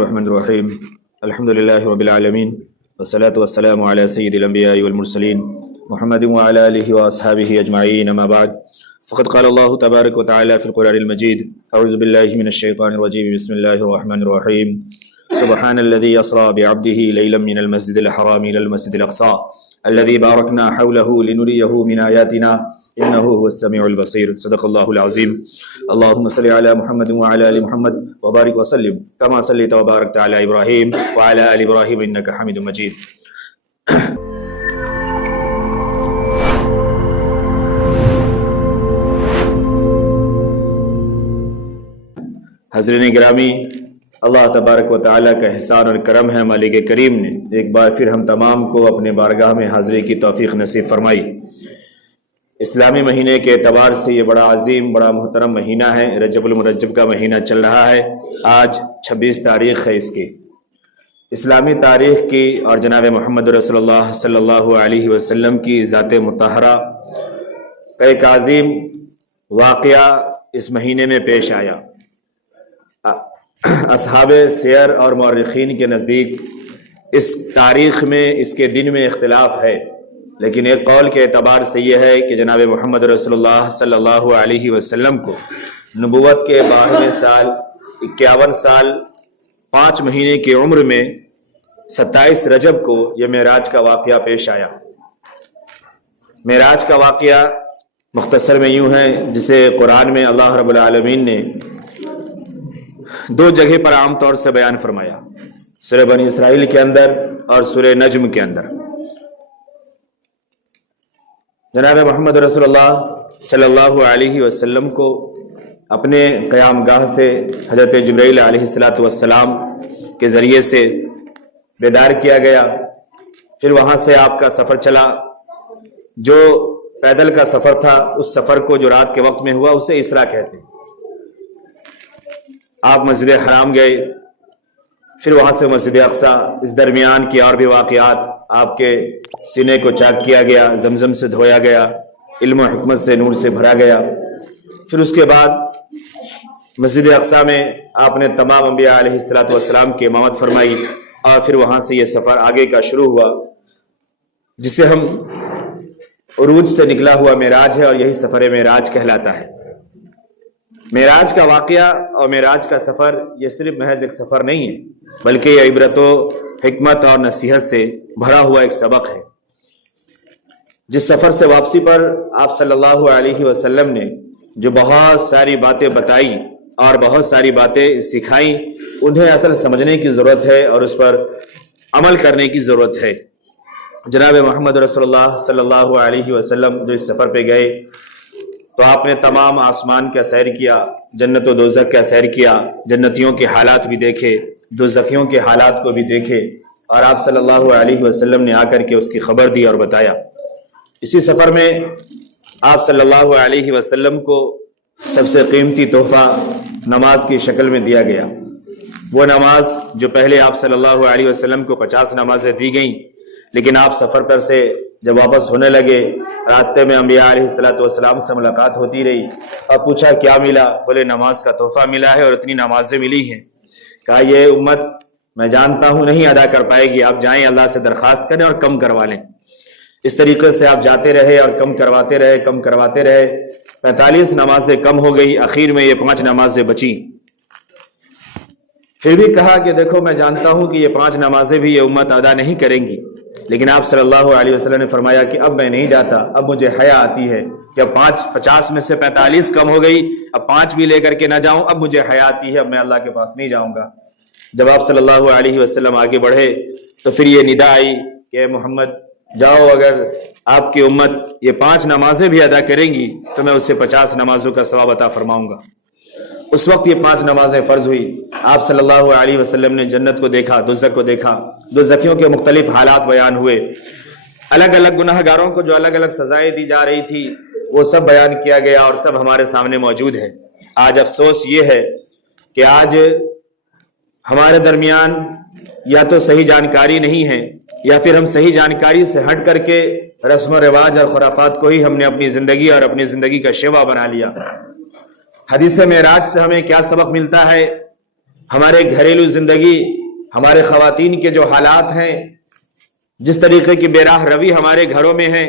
الرحمن الرحیم الحمد للہ رب العالمین والصلاة والسلام علی سید الانبیاء والمرسلین محمد وعلی آلہ واصحابہ اجمعین اما بعد فقد قال اللہ تبارک وتعالی فی القرآن المجید اعوذ باللہ من الشیطان الرجیم بسم اللہ الرحمن الرحیم سبحان الذی اسری بعبدہ لیلا من المسجد الحرام الى المسجد الاقصى الذي باركنا حوله لنريه من آياتنا إنه هو السميع البصير صدق الله العظيم اللهم صل على محمد وعلى آل محمد وبارك وسلم كما صليت وباركت على إبراهيم وعلى آل إبراهيم إنك حميد مجيد. حضرین گرامی، اللہ تبارک و تعالیٰ کا احسان اور کرم ہے، مالک کریم نے ایک بار پھر ہم تمام کو اپنے بارگاہ میں حاضری کی توفیق نصیب فرمائی۔ اسلامی مہینے کے اعتبار سے یہ بڑا عظیم، بڑا محترم مہینہ ہے، رجب المرجب کا مہینہ چل رہا ہے۔ آج 26 تاریخ ہے اس کی، اسلامی تاریخ کی، اور جناب محمد رسول اللہ صلی اللہ علیہ وسلم کی ذات مطہرہ کا ایک عظیم واقعہ اس مہینے میں پیش آیا۔ اصحاب سیر اور مورخین کے نزدیک اس تاریخ میں، اس کے دن میں اختلاف ہے، لیکن ایک قول کے اعتبار سے یہ ہے کہ جناب محمد رسول اللہ صلی اللہ علیہ وسلم کو نبوت کے 12ویں سال 51 سال 5 مہینے کی عمر میں 27 رجب کو یہ معراج کا واقعہ پیش آیا۔ معراج کا واقعہ مختصر میں یوں ہے، جسے قرآن میں اللہ رب العالمین نے 2 جگہ پر عام طور سے بیان فرمایا، سورہ بنی اسرائیل کے اندر اور سورہ نجم کے اندر۔ جناب محمد رسول اللہ صلی اللہ علیہ وسلم کو اپنے قیام گاہ سے حضرت جبرائیل علیہ السلام کے ذریعے سے بیدار کیا گیا، پھر وہاں سے آپ کا سفر چلا۔ جو پیدل کا سفر تھا، اس سفر کو جو رات کے وقت میں ہوا اسے اسراء کہتے ہیں۔ آپ مسجد حرام گئے، پھر وہاں سے مسجد اقصیٰ، اس درمیان کی اور بھی واقعات، آپ کے سینے کو چاک کیا گیا، زمزم سے دھویا گیا، علم و حکمت سے، نور سے بھرا گیا۔ پھر اس کے بعد مسجد اقصیٰ میں آپ نے تمام انبیاء علیہ السلام کی امامت فرمائی، اور پھر وہاں سے یہ سفر آگے کا شروع ہوا، جسے ہم عروج سے نکلا ہوا معراج ہے، اور یہی سفر معراج کہلاتا ہے۔ معراج کا واقعہ اور معراج کا سفر یہ صرف محض ایک سفر نہیں ہے، بلکہ یہ عبرت و حکمت اور نصیحت سے بھرا ہوا ایک سبق ہے۔ جس سفر سے واپسی پر آپ صلی اللہ علیہ وسلم نے جو بہت ساری باتیں بتائی اور بہت ساری باتیں سکھائیں، انہیں اصل سمجھنے کی ضرورت ہے اور اس پر عمل کرنے کی ضرورت ہے۔ جناب محمد رسول اللہ صلی اللہ علیہ وسلم جو اس سفر پہ گئے تو آپ نے تمام آسمان کا سیر کیا، جنت و دوزخ کا سیر کیا، جنتیوں کے حالات بھی دیکھے، دوزخیوں کے حالات کو بھی دیکھے، اور آپ صلی اللہ علیہ وسلم نے آ کر کے اس کی خبر دی اور بتایا۔ اسی سفر میں آپ صلی اللہ علیہ وسلم کو سب سے قیمتی تحفہ نماز کی شکل میں دیا گیا۔ وہ نماز جو پہلے آپ صلی اللہ علیہ وسلم کو 50 نمازیں دی گئیں، لیکن آپ سفر پر سے جب واپس ہونے لگے، راستے میں انبیاء علیہ السلام سے ملاقات ہوتی رہی، اور پوچھا کیا ملا؟ بولے نماز کا تحفہ ملا ہے اور اتنی نمازیں ملی ہیں۔ کہا یہ امت میں جانتا ہوں نہیں ادا کر پائے گی، آپ جائیں اللہ سے درخواست کریں اور کم کروا لیں۔ اس طریقے سے آپ جاتے رہے اور کم کرواتے رہے، کم کرواتے رہے، 45 نمازیں کم ہو گئی، اخیر میں یہ 5 نمازیں بچیں۔ پھر بھی کہا کہ دیکھو میں جانتا ہوں کہ یہ 5 نمازیں بھی یہ امت ادا نہیں کریں گی، لیکن آپ صلی اللہ علیہ وسلم نے فرمایا کہ اب میں نہیں جاتا، اب مجھے حیا آتی ہے کہ اب 50 میں سے 45 کم ہو گئی، اب 5 بھی لے کر کے نہ جاؤں، اب مجھے حیا آتی ہے، اب میں اللہ کے پاس نہیں جاؤں گا۔ جب آپ صلی اللہ علیہ وسلم آگے بڑھے تو پھر یہ ندا آئی کہ اے محمد جاؤ، اگر آپ کی امت یہ 5 نمازیں بھی ادا کریں گی تو میں اسے 50 نمازوں کا ثواب عطا فرماؤں گا۔ اس وقت یہ 5 نمازیں فرض ہوئی۔ آپ صلی اللہ علیہ وسلم نے جنت کو دیکھا، دوزخ کو دیکھا، دوزخیوں کے مختلف حالات بیان ہوئے، الگ الگ گناہ گاروں کو جو الگ الگ سزائیں دی جا رہی تھی وہ سب بیان کیا گیا، اور سب ہمارے سامنے موجود ہے۔ آج افسوس یہ ہے کہ آج ہمارے درمیان یا تو صحیح جانکاری نہیں ہے، یا پھر ہم صحیح جانکاری سے ہٹ کر کے رسم و رواج اور خرافات کو ہی ہم نے اپنی زندگی اور اپنی زندگی کا شیوا بنا لیا۔ حدیث معراج سے ہمیں کیا سبق ملتا ہے؟ ہمارے گھریلو زندگی، ہمارے خواتین کے جو حالات ہیں، جس طریقے کی بے راہ روی ہمارے گھروں میں ہے،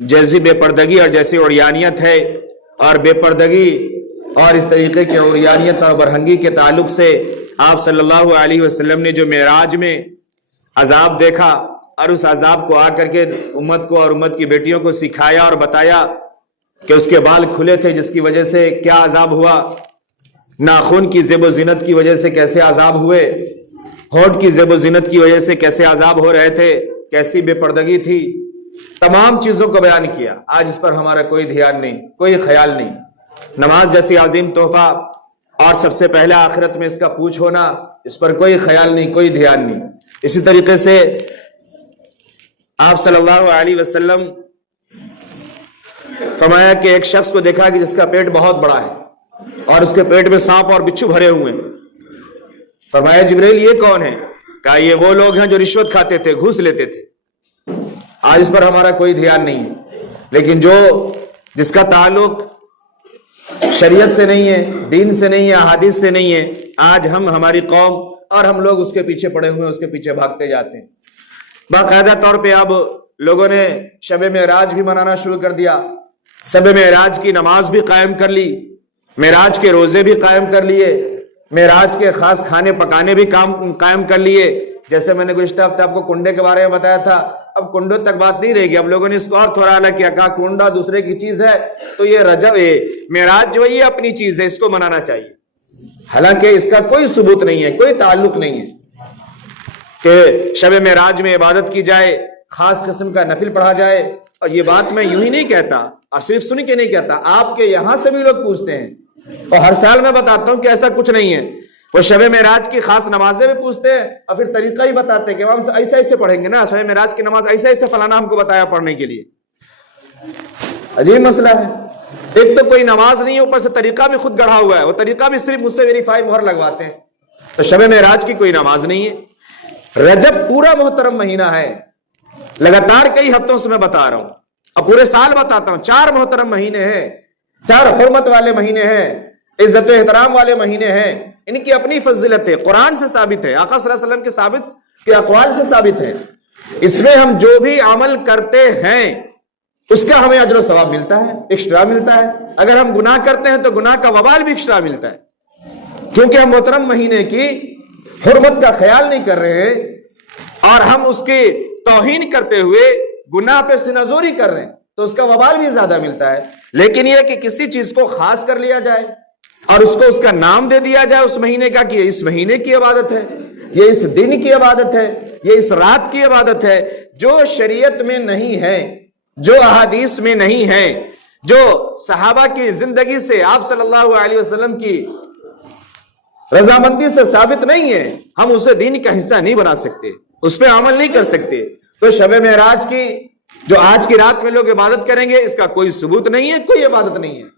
جیسی بے پردگی اور جیسی عریانیت ہے، اور بے پردگی اور اس طریقے کی عریانیت اور برہنگی کے تعلق سے آپ صلی اللہ علیہ وسلم نے جو معراج میں عذاب دیکھا اور اس عذاب کو آ کر کے امت کو اور امت کی بیٹیوں کو سکھایا اور بتایا کہ اس کے بال کھلے تھے جس کی وجہ سے کیا عذاب ہوا، ناخن کی زیب و زینت کی وجہ سے کیسے عذاب ہوئے، ہونٹ کی زیب و زینت کی وجہ سے کیسے عذاب ہو رہے تھے، کیسی بے پردگی تھی، تمام چیزوں کو بیان کیا۔ آج اس پر ہمارا کوئی دھیان نہیں، کوئی خیال نہیں۔ نماز جیسی عظیم تحفہ اور سب سے پہلا آخرت میں اس کا پوچھ ہونا، اس پر کوئی خیال نہیں، کوئی دھیان نہیں۔ اسی طریقے سے آپ صلی اللہ علیہ وسلم فرمایا کہ ایک شخص کو دیکھا کہ جس کا پیٹ بہت بڑا ہے اور اس کے پیٹ میں سانپ اور بچھو بھرے ہوئے ہیں۔ فرمایا جبریل یہ کون ہے؟ کہا یہ وہ لوگ ہیں جو رشوت کھاتے تھے، گھوس لیتے تھے۔ آج اس پر ہمارا کوئی دھیان نہیں ہے، لیکن جس کا تعلق شریعت سے نہیں ہے، دین سے نہیں ہے، احادیث سے نہیں ہے، آج ہماری قوم اور ہم لوگ اس کے پیچھے پڑے ہوئے ہیں، اس کے پیچھے بھاگتے جاتے ہیں۔ باقاعدہ طور پہ اب لوگوں نے شب معراج بھی منانا شروع کر دیا، شب معراج کی نماز بھی قائم کر لی، معراج کے روزے بھی قائم کر لیے، معراج کے خاص کھانے پکانے بھی قائم کر لیے۔ جیسے میں نے گزشتہ ہفتے آپ کو کنڈے کے بارے میں بتایا تھا، اب کنڈوں تک بات نہیں رہے گی، اب لوگوں نے اس کو اور تھوڑا الگ کیا، کہا کنڈا دوسرے کی چیز ہے، تو یہ معراج جو ہے یہ اپنی چیز ہے، اس کو منانا چاہیے۔ حالانکہ اس کا کوئی ثبوت نہیں ہے، کوئی تعلق نہیں ہے کہ شب معراج میں عبادت کی جائے، خاص قسم کا نفل پڑھا جائے۔ اور یہ بات میں یوں ہی نہیں کہتا اور صرف سن کے نہیں کہتا، آپ کے یہاں سے بھی لوگ پوچھتے ہیں، اور ہر سال میں بتاتا ہوں کہ ایسا کچھ نہیں ہے۔ وہ شب معراج کی خاص نمازیں بھی پوچھتے ہیں اور پھر طریقہ ہی بتاتے ہیں کہ ہم ایسے ایسے پڑھیں گے نا، شب معراج کی نماز ایسے ایسے فلانا ہم کو بتایا پڑھنے کے لیے۔ عجیب مسئلہ ہے، ایک تو کوئی نماز نہیں ہے، اوپر سے طریقہ بھی خود گڑھا ہوا ہے، وہ طریقہ بھی صرف مجھ سے ویریفائی مہر لگواتے ہیں۔ تو شب معراج کی کوئی نماز نہیں ہے۔ رجب پورا محترم مہینہ ہے، لگاتار کئی ہفتوں سے میں بتا رہا ہوں، اب پورے سال بتاتا ہوں، 4 محترم مہینے ہیں، 4 حرمت والے مہینے ہیں، عزت و احترام والے مہینے ہیں، ان کی اپنی فضیلت ہے، قرآن سے ثابت ہے، آقا صلی اللہ علیہ وسلم کے اقوال سے ثابت ہے۔ اس میں ہم جو بھی عمل کرتے ہیں اس کا ہمیں اجر و ثواب ملتا ہے، ایکسٹرا ملتا ہے۔ اگر ہم گناہ کرتے ہیں تو گناہ کا وبال بھی ایکسٹرا ملتا ہے، کیونکہ ہم محترم مہینے کی حرمت کا خیال نہیں کر رہے ہیں اور ہم اس کی توہین کرتے ہوئے گناہ پہ سنازوری کر رہے ہیں، تو اس کا وبال بھی زیادہ ملتا ہے۔ لیکن یہ کہ کسی چیز کو خاص کر لیا جائے اور اس کا نام دے دیا جائے اس مہینے کا کہ یہ اس مہینے کی عبادت ہے، یہ اس دن کی عبادت ہے، یہ اس رات کی عبادت ہے، جو شریعت میں نہیں ہے، جو احادیث میں نہیں ہے، جو صحابہ کی زندگی سے آپ صلی اللہ علیہ وسلم کی رضامندی سے ثابت نہیں ہے، ہم اسے دین کا حصہ نہیں بنا سکتے، اس پہ عمل نہیں کر سکتے۔ تو شب معراج کی جو آج کی رات میں لوگ عبادت کریں گے، اس کا کوئی ثبوت نہیں ہے، کوئی عبادت نہیں ہے۔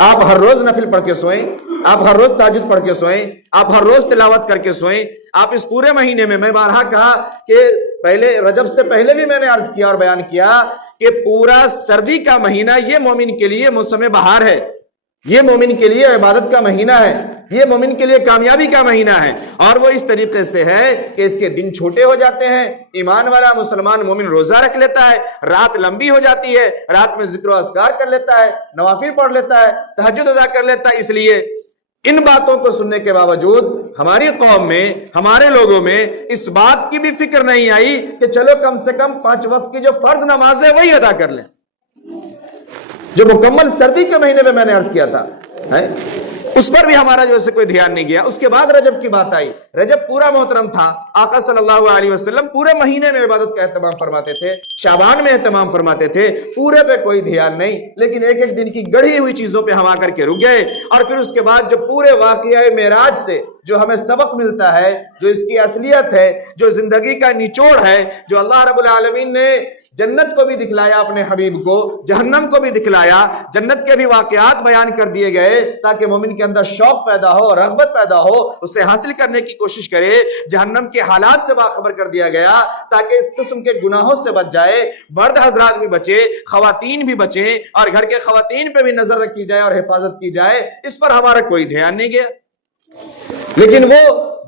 آپ ہر روز نفل پڑھ کے سوئیں، آپ ہر روز تہجد پڑھ کے سوئیں، آپ ہر روز تلاوت کر کے سوئیں۔ آپ اس پورے مہینے میں بارہا کہا کہ پہلے رجب سے پہلے بھی میں نے عرض کیا اور بیان کیا کہ پورا سردی کا مہینہ یہ مومن کے لیے موسم بہار ہے، یہ مومن کے لیے عبادت کا مہینہ ہے، یہ مومن کے لیے کامیابی کا مہینہ ہے۔ اور وہ اس طریقے سے ہے کہ اس کے دن چھوٹے ہو جاتے ہیں، ایمان والا مسلمان مومن روزہ رکھ لیتا ہے، رات لمبی ہو جاتی ہے، رات میں ذکر و اذکار کر لیتا ہے، نوافل پڑھ لیتا ہے، تہجد ادا کر لیتا ہے۔ اس لیے ان باتوں کو سننے کے باوجود ہماری قوم میں، ہمارے لوگوں میں اس بات کی بھی فکر نہیں آئی کہ چلو کم سے کم 5 وقت کی جو فرض نماز ہے وہی ادا کر لیں، جو مکمل سردی کے مہینے میں نے عرض کیا تھا، اس پر بھی ہمارا جو ہے کوئی دھیان نہیں گیا۔ اس کے بعد رجب کی بات آئی، رجب پورا محترم تھا، آقا صلی اللہ علیہ وسلم پورے مہینے میں عبادت کا اہتمام فرماتے تھے، شعبان میں اہتمام فرماتے تھے، پورے پہ کوئی دھیان نہیں، لیکن ایک ایک دن کی گڑھی ہوئی چیزوں پہ ہم آ کر کے رک گئے۔ اور پھر اس کے بعد جو پورے واقعہ معراج سے جو ہمیں سبق ملتا ہے، جو اس کی اصلیت ہے، جو زندگی کا نچوڑ ہے، جو اللہ رب العالمین نے جنت کو بھی دکھلایا اپنے حبیب کو، جہنم کو بھی دکھلایا، جنت کے بھی واقعات بیان کر دیے گئے تاکہ مومن کے اندر شوق پیدا ہو، رغبت پیدا ہو، اسے حاصل کرنے کی کوشش کرے۔ جہنم کے حالات سے باخبر کر دیا گیا تاکہ اس قسم کے گناہوں سے بچ جائے، مرد حضرات بھی بچے، خواتین بھی بچیں، اور گھر کے خواتین پہ بھی نظر رکھی جائے اور حفاظت کی جائے۔ اس پر ہمارا کوئی دھیان نہیں گیا۔ لیکن وہ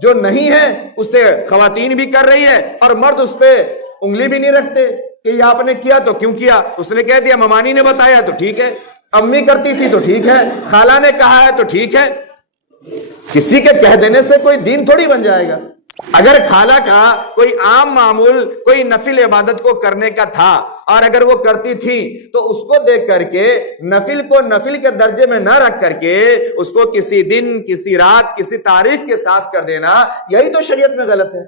جو نہیں ہے اسے خواتین بھی کر رہی ہے اور مرد اس پہ انگلی بھی نہیں رکھتے کہ یہ آپ نے کیا تو کیوں کیا. اس نے کہہ دیا ممانی نے بتایا تو ٹھیک ہے, امی کرتی تھی تو ٹھیک ہے, خالہ نے کہا ہے تو ٹھیک ہے. کسی کے کہہ دینے سے کوئی دین تھوڑی بن جائے گا. اگر خالہ کا کوئی عام معمول کوئی نفل عبادت کو کرنے کا تھا اور اگر وہ کرتی تھی تو اس کو دیکھ کر کے نفل کو نفل کے درجے میں نہ رکھ کر کے اس کو کسی دن کسی رات کسی تاریخ کے ساتھ کر دینا, یہی تو شریعت میں غلط ہے.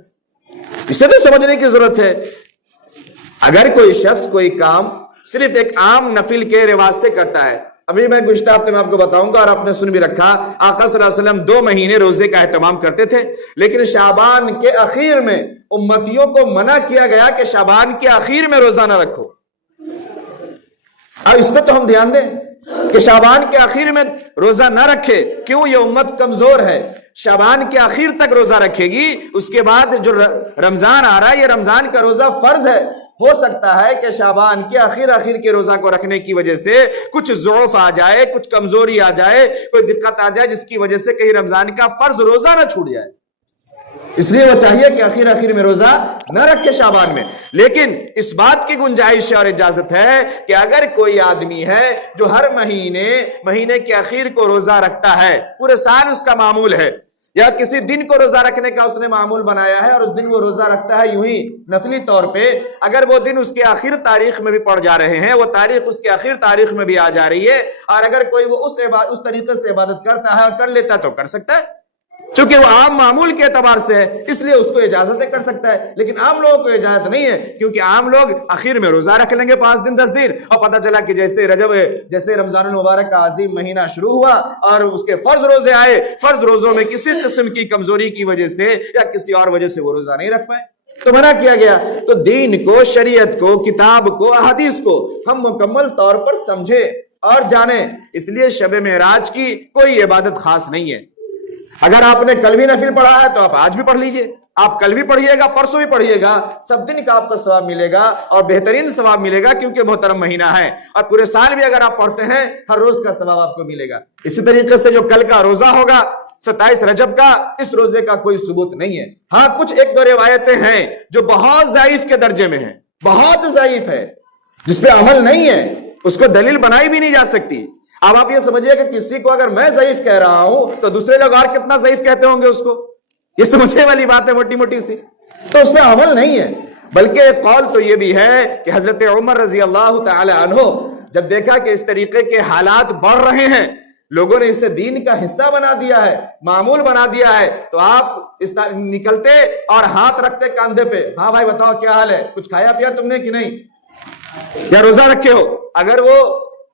اسے تو سمجھنے کی ضرورت ہے. اگر کوئی شخص کوئی کام صرف ایک عام نفل کے رواج سے کرتا ہے, ابھی میں گزشتہ ہفتے میں آپ کو بتاؤں گا اور آپ نے سن بھی رکھا, آقا صلی اللہ علیہ وسلم 2 مہینے روزے کا اہتمام کرتے تھے, لیکن شعبان کے اخیر میں امتیوں کو منع کیا گیا کہ شعبان کے اخیر میں روزہ نہ رکھو. اب اس پہ تو ہم دھیان دیں کہ شعبان کے اخیر میں روزہ نہ رکھے. کیوں؟ یہ امت کمزور ہے. شعبان کے اخیر تک روزہ رکھے گی, اس کے بعد جو رمضان آ رہا ہے یہ رمضان کا روزہ فرض ہے. ہو سکتا ہے کہ شعبان کے اخیر کے روزہ کو رکھنے کی وجہ سے کچھ ضعف آ جائے, کچھ کمزوری آ جائے, کوئی دقت آ جائے جس کی وجہ سے کہیں رمضان کا فرض روزہ نہ چھوٹ جائے. اس لیے وہ چاہیے کہ اخیر میں روزہ نہ رکھے شعبان میں. لیکن اس بات کی گنجائش اور اجازت ہے کہ اگر کوئی آدمی ہے جو ہر مہینے کے اخیر کو روزہ رکھتا ہے, پورے سال اس کا معمول ہے, یا کسی دن کو روزہ رکھنے کا اس نے معمول بنایا ہے اور اس دن وہ روزہ رکھتا ہے یوں ہی نفلی طور پہ, اگر وہ دن اس کے آخر تاریخ میں بھی پڑ جا رہے ہیں, وہ تاریخ اس کے آخر تاریخ میں بھی آ جا رہی ہے, اور اگر کوئی وہ اس طریقے سے عبادت کرتا ہے اور کر لیتا تو کر سکتا ہے, چونکہ وہ عام معمول کے اعتبار سے ہے اس لیے اس کو اجازت کر سکتا ہے. لیکن عام لوگوں کو اجازت نہیں ہے, کیونکہ عام لوگ اخیر میں روزہ رکھ لیں گے 5 دن 10 دن, اور پتہ چلا کہ جیسے رمضان المبارک کا عظیم مہینہ شروع ہوا اور اس کے فرض روزے آئے, فرض روزوں میں کسی قسم کی کمزوری کی وجہ سے یا کسی اور وجہ سے وہ روزہ نہیں رکھ پائے تو منع کیا گیا. تو دین کو, شریعت کو, کتاب کو, احادیث کو ہم مکمل طور پر سمجھے اور جانیں. اس لیے شب معراج کی کوئی عبادت خاص نہیں ہے. اگر آپ نے کل بھی نفل پڑھا ہے تو آپ آج بھی پڑھ لیجئے, آپ کل بھی پڑھیے گا, پرسوں بھی پڑھیے گا, سب دن کا آپ کو ثواب ملے گا اور بہترین ثواب ملے گا, کیونکہ محترم مہینہ ہے. اور پورے سال بھی اگر آپ پڑھتے ہیں ہر روز کا ثواب آپ کو ملے گا. اسی طریقے سے جو کل کا روزہ ہوگا 27 رجب کا, اس روزے کا کوئی ثبوت نہیں ہے. ہاں کچھ 1-2 روایتیں ہیں جو بہت ضعیف کے درجے میں ہیں, بہت ضعیف ہے, جس پہ عمل نہیں ہے, اس کو دلیل بنائی بھی نہیں جا سکتی. اب آپ یہ سمجھیے کہ کسی کو اگر میں ضعیف کہہ رہا ہوں تو دوسرے لوگ اور کتنا ضعیف کہتے ہوں گے اس کو, یہ سمجھنے والی بات ہے موٹی سی. تو اس میں عمل نہیں ہے. بلکہ ایک قول تو یہ بھی ہے کہ حضرت عمر رضی اللہ تعالی عنہ جب دیکھا کہ اس طریقے کے حالات بڑھ رہے ہیں, لوگوں نے اسے دین کا حصہ بنا دیا ہے, معمول بنا دیا ہے, تو آپ نکلتے اور ہاتھ رکھتے کاندھے پہ, ہاں بھائی بتاؤ کیا حال ہے, کچھ کھایا پیا تم نے کہ نہیں, یا روزہ رکھے ہو. اگر وہ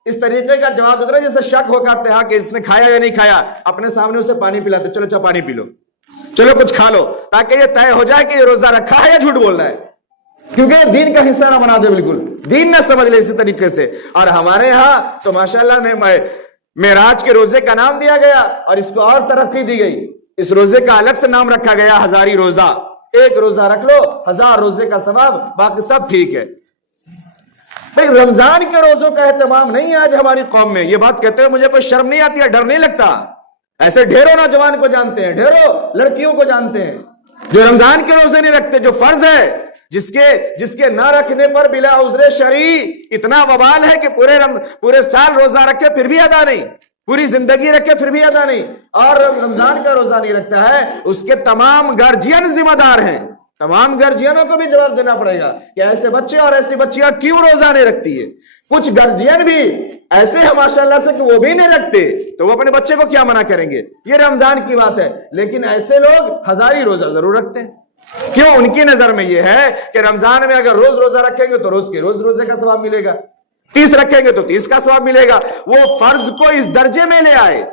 اس طریقے کا جواب دیتا ہے جیسے شک ہو کرتے ہیں کہ اس نے کھایا یا نہیں کھایا, اپنے سامنے اسے پانی پلاتے, چلو پانی پی لو, چلو کچھ کھا لو, تاکہ یہ طے ہو جائے کہ یہ روزہ رکھا ہے یا جھوٹ بول رہا ہے, کیونکہ دین کا حصہ نہ بنا دے, بالکل دین نہ سمجھ لے اسی طریقے سے. اور ہمارے ہاں تو ماشاءاللہ نے معراج کے روزے کا نام دیا گیا اور اس کو اور ترقی دی گئی. اس روزے کا الگ سے نام رکھا گیا ہزاری روزہ. ایک روزہ رکھ لو 1000 روزے کا ثواب, باقی سب ٹھیک ہے. بھئی رمضان کے روزوں کا اہتمام نہیں ہے آج ہماری قوم میں. یہ بات کہتے ہوئے مجھے کوئی شرم نہیں آتی ہے, ڈر نہیں لگتا. ایسے ڈھیروں نوجوان کو جانتے ہیں, ڈھیروں لڑکیوں کو جانتے ہیں جو رمضان کے روزے نہیں رکھتے, جو فرض ہے, جس کے نہ رکھنے پر بلا عذر شرعی اتنا وبال ہے کہ پورے سال روزہ رکھے پھر بھی ادا نہیں, پوری زندگی رکھے پھر بھی ادا نہیں, اور رمضان کا روزہ نہیں رکھتا ہے, اس کے تمام گارجین ذمہ دار ہیں. تمام گارجینوں کو بھی جواب دینا پڑے گا کہ ایسے بچے اور ایسی بچیاں کیوں روزہ نہیں رکھتی ہے. کچھ گارجین بھی ایسے ہیں ماشاءاللہ سے کہ وہ بھی نہیں رکھتے, تو وہ اپنے بچے کو کیا منع کریں گے, یہ رمضان کی بات ہے. لیکن ایسے لوگ ہزاری روزہ ضرور رکھتے ہیں. کیوں؟ ان کی نظر میں یہ ہے کہ رمضان میں اگر روز روزہ رکھیں گے تو روز کے روز روزے کا ثواب ملے گا, 30 رکھیں گے تو 30 کا ثواب ملے گا. وہ فرض کو اس درجے میں لے آئے,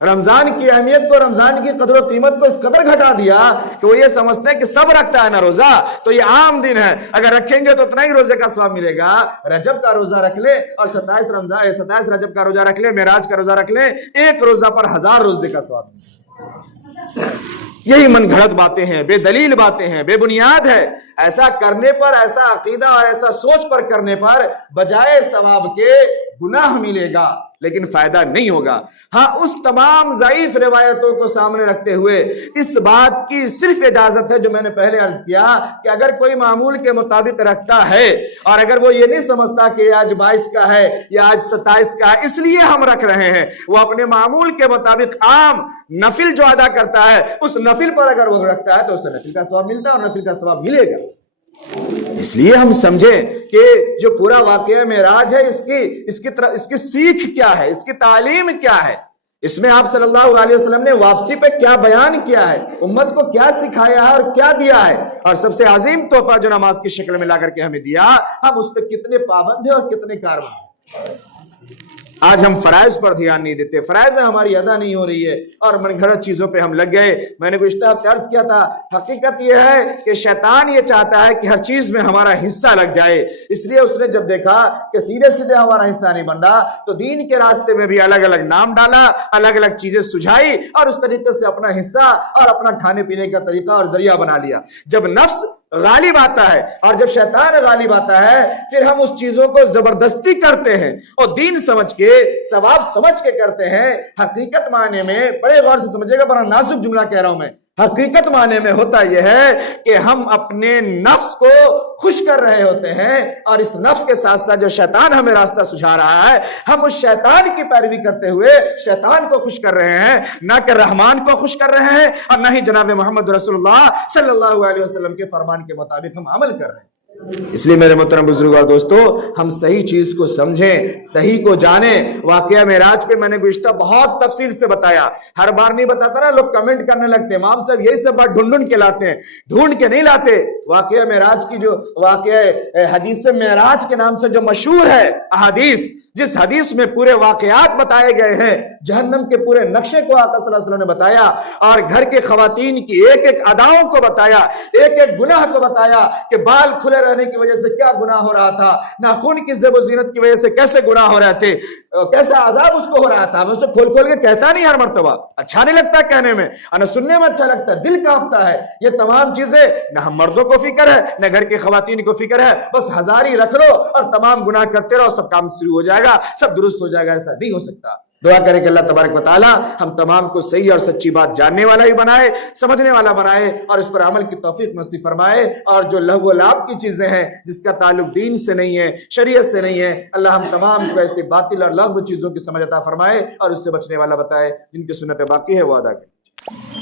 رمضان کی اہمیت کو, رمضان کی قدر و قیمت کو اس قدر گھٹا دیا کہ وہ یہ سمجھتے ہیں کہ سب رکھتا ہے نا روزہ, تو یہ عام دن ہے, اگر رکھیں گے تو اتنا ہی روزے کا ثواب ملے گا. رجب کا روزہ رکھ لے اور 27 رجب کا روزہ رکھ لے, معراج کا روزہ رکھ لے, ایک روزہ پر 1000 روزے کا ثواب ملے. یہی من گھڑت باتیں ہیں, بے دلیل باتیں ہیں, بے بنیاد ہے. ایسا کرنے پر, ایسا عقیدہ اور ایسا سوچ پر کرنے پر بجائے ثواب کے گناہ ملے گا لیکن فائدہ نہیں ہوگا۔ ہاں اس تمام ضعیف روایتوں کو سامنے رکھتے ہوئے اس بات کی صرف اجازت ہے جو میں نے پہلے عرض کیا کہ اگر کوئی معمول کے مطابق رکھتا ہے اور اگر وہ یہ نہیں سمجھتا کہ آج 22 کا ہے یا آج 27 کا ہے اس لیے ہم رکھ رہے ہیں، وہ اپنے معمول کے مطابق عام نفل جو ادا کرتا ہے اس نفل پر اگر وہ رکھتا ہے تو اسے نفل کا ثواب ملتا ہے اور نفل کا ثواب ملے گا۔ اس لیے ہم سمجھیں کہ جو پورا واقعہ معراج ہے اس کی سیکھ کیا ہے، اس کی تعلیم کیا ہے، اس میں آپ صلی اللہ علیہ وسلم نے واپسی پہ کیا بیان کیا ہے، امت کو کیا سکھایا ہے اور کیا دیا ہے، اور سب سے عظیم تحفہ جو نماز کی شکل میں لا کر کے ہمیں دیا، ہم اس پہ کتنے پابند ہیں اور کتنے کاربن ہیں۔ آج ہم فرائض پر دھیان نہیں دیتے، فرائض ہماری ادا نہیں ہو رہی ہے اور من گھڑت چیزوں پہ ہم لگ گئے۔ میں نے گزشتہ ہفتے عرض کیا تھا، حقیقت یہ ہے کہ شیطان یہ چاہتا ہے کہ ہر چیز میں ہمارا حصہ لگ جائے، اس لیے اس نے جب دیکھا کہ سیدھے سیدھے ہمارا حصہ نہیں بن رہا تو دین کے راستے میں بھی الگ الگ نام ڈالا، الگ الگ چیزیں سجھائی اور اس طریقے سے اپنا حصہ اور اپنا کھانے پینے کا طریقہ اور ذریعہ بنا لیا۔ جب نفس غالب آتا ہے اور جب شیطان غالب آتا ہے پھر ہم اس چیزوں کو زبردستی کرتے ہیں اور دین سمجھ کے ثواب سمجھ کے کرتے ہیں۔ حقیقت معنی میں بڑے غور سے سمجھے گا، بڑا نازک جملہ کہہ رہا ہوں میں، حقیقت معنی میں ہوتا یہ ہے کہ ہم اپنے نفس کو خوش کر رہے ہوتے ہیں اور اس نفس کے ساتھ ساتھ جو شیطان ہمیں راستہ سجھا رہا ہے ہم اس شیطان کی پیروی کرتے ہوئے شیطان کو خوش کر رہے ہیں، نہ کہ رحمان کو خوش کر رہے ہیں اور نہ ہی جناب محمد رسول اللہ صلی اللہ علیہ وسلم کے فرمان کے مطابق ہم عمل کر رہے ہیں۔ اس لیے میرے محترم بزرگوں اور دوستو، ہم صحیح چیز کو سمجھیں، صحیح کو جانیں۔ واقعہ معراج پہ میں نے گزشتہ بہت تفصیل سے بتایا، ہر بار نہیں بتاتا نا، لوگ کمنٹ کرنے لگتے ہیں امام صاحب یہی سب بات ڈھونڈ کے لاتے ہیں، ڈھونڈ کے نہیں لاتے۔ واقعہ معراج کی جو واقعہ حدیث معراج کے نام سے جو مشہور ہے احادیث، جس حدیث میں پورے واقعات بتائے گئے ہیں، جہنم کے پورے نقشے کو آقا صلی اللہ علیہ وسلم نے بتایا اور گھر کے خواتین کی ایک ایک اداؤں کو بتایا، ایک ایک گناہ کو بتایا کہ بال کھلے رہنے کی وجہ سے کیا گناہ ہو رہا تھا، ناخن کی زیب و زینت کی وجہ سے کیسے گناہ ہو رہے تھے، کیسا عذاب اس کو ہو رہا تھا۔ میں اسے کھول کھول کے کہتا نہیں ہر مرتبہ، اچھا نہیں لگتا کہنے میں اور سننے میں اچھا لگتا ہے، دل کانپتا ہے۔ یہ تمام چیزیں نہ ہم مردوں کو فکر ہے نہ گھر کے خواتین کو فکر ہے، بس ہزاری رکھ لو اور تمام گناہ کرتے رہو، سب کام شروع ہو جائے گا، سب درست ہو جائے گا۔ ایسا نہیں ہو سکتا۔ دعا کرے کہ اللہ تبارک و تعالی ہم تمام کو صحیح اور سچی بات جاننے والا ہی بنائے، سمجھنے والا بنائے اور اس پر عمل کی توفیق نصیب فرمائے، اور جو لغو و لعب کی چیزیں ہیں جس کا تعلق دین سے نہیں ہے، شریعت سے نہیں ہے، اللہ ہم تمام کو ایسی باطل اور لغو چیزوں کی سمجھ عطا فرمائے اور اس سے بچنے والا بتائے، جن کی سنت باقی ہے وہ ادا کرے۔